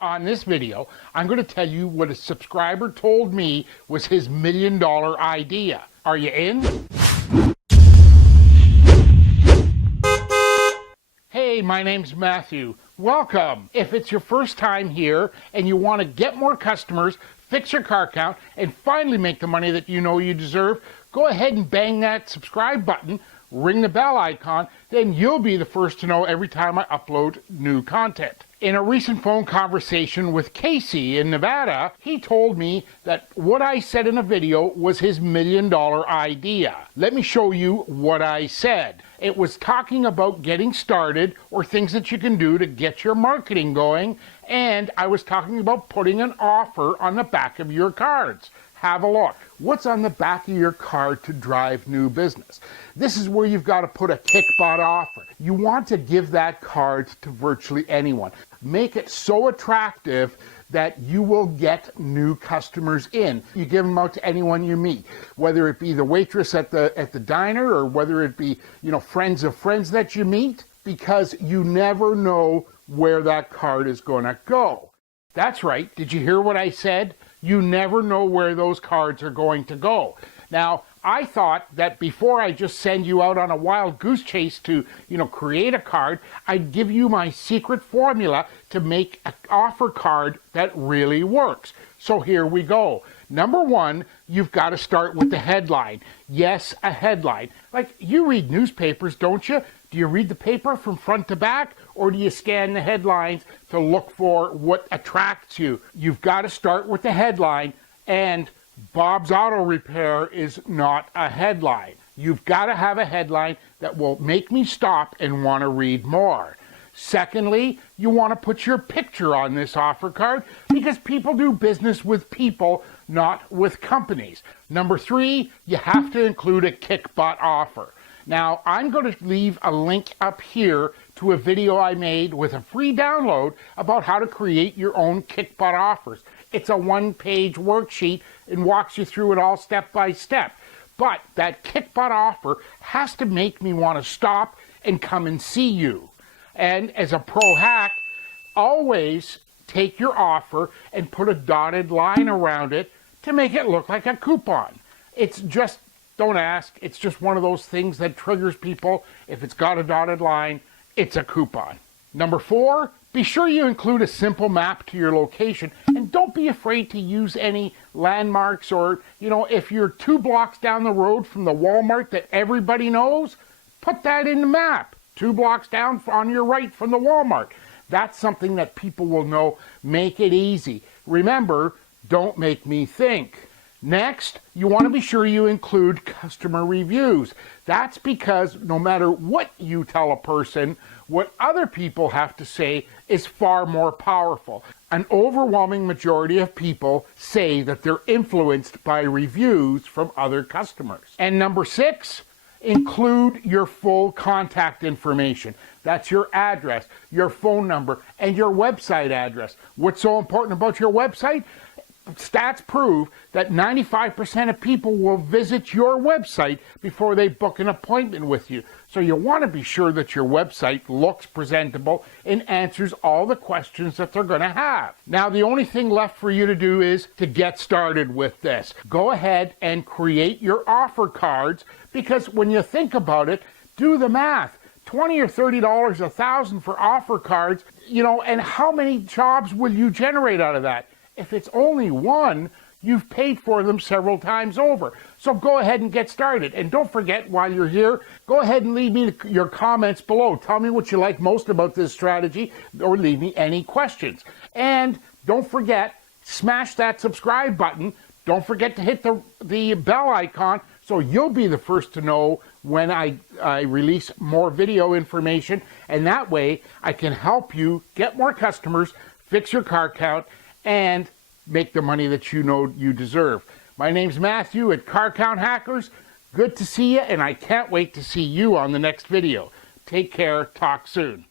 On this video, I'm going to tell you what a subscriber told me was his $1 million idea. Are you in? Hey, my name's Matthew. Welcome. If it's your first time here and you want to get more customers, fix your car count, and finally make the money that you know you deserve, go ahead and bang that subscribe button, ring the bell icon, then you'll be the first to know every time I upload new content. In a recent phone conversation with Casey in Nevada, he told me that what I said in a video was his $1 million idea. Let me show you what I said. It was talking about getting started or things that you can do to get your marketing going, and I was talking about putting an offer on the back of your cards. Have a look. What's on the back of your card to drive new business? This is where you've got to put a kickbutt offer. You want to give that card to virtually anyone. Make it so attractive that you will get new customers in. You give them out to anyone you meet, whether it be the waitress at the diner or whether it be, friends of friends that you meet, because you never know where that card is going to go. That's right. Did you hear what I said? You never know where those cards are going to go. Now, I thought that before I just send you out on a wild goose chase to, create a card, I'd give you my secret formula to make an offer card that really works. So here we go. Number one, you've got to start with the headline. Yes, a headline. Like, you read newspapers, don't you? Do you read the paper from front to back, or do you scan the headlines to look for what attracts you? You've got to start with the headline, and Bob's Auto Repair is not a headline. You've got to have a headline that will make me stop and want to read more. Secondly, you want to put your picture on this offer card because people do business with people, not with companies. Number three, you have to include a kickbutt offer. Now, I'm going to leave a link up here to a video I made with a free download about how to create your own kickbutt offers. It's a one-page worksheet and walks you through it all step by step. But that kickbutt offer has to make me want to stop and come and see you. And as a pro hack, always take your offer and put a dotted line around it to make it look like a coupon. It's just, don't ask, it's just one of those things that triggers people. If it's got a dotted line, it's a coupon. Number four, be sure you include a simple map to your location, and don't be afraid to use any landmarks or, if you're 2 blocks down the road from the Walmart that everybody knows, put that in the map. 2 blocks down on your right from the Walmart. That's something that people will know. Make it easy. Remember, don't make me think. Next, you want to be sure you include customer reviews. That's because no matter what you tell a person, what other people have to say is far more powerful. An overwhelming majority of people say that they're influenced by reviews from other customers. And number 6, include your full contact information. That's your address, your phone number, and your website address. What's so important about your website? Stats prove that 95% of people will visit your website before they book an appointment with you. So you want to be sure that your website looks presentable and answers all the questions that they're going to have. Now, the only thing left for you to do is to get started with this. Go ahead and create your offer cards, because when you think about it, do the math. $20 or $30, $1,000 for offer cards, and how many jobs will you generate out of that? If it's only one, you've paid for them several times over. So go ahead and get started. And don't forget, while you're here, go ahead and leave me your comments below. Tell me what you like most about this strategy, or leave me any questions. And don't forget, smash that subscribe button. Don't forget to hit the bell icon so you'll be the first to know when I release more video information. And that way, I can help you get more customers, fix your car count, and make the money that you know you deserve. My name's Matthew at Car Count Hackers. Good to see you, and I can't wait to see you on the next video. Take care. Talk soon.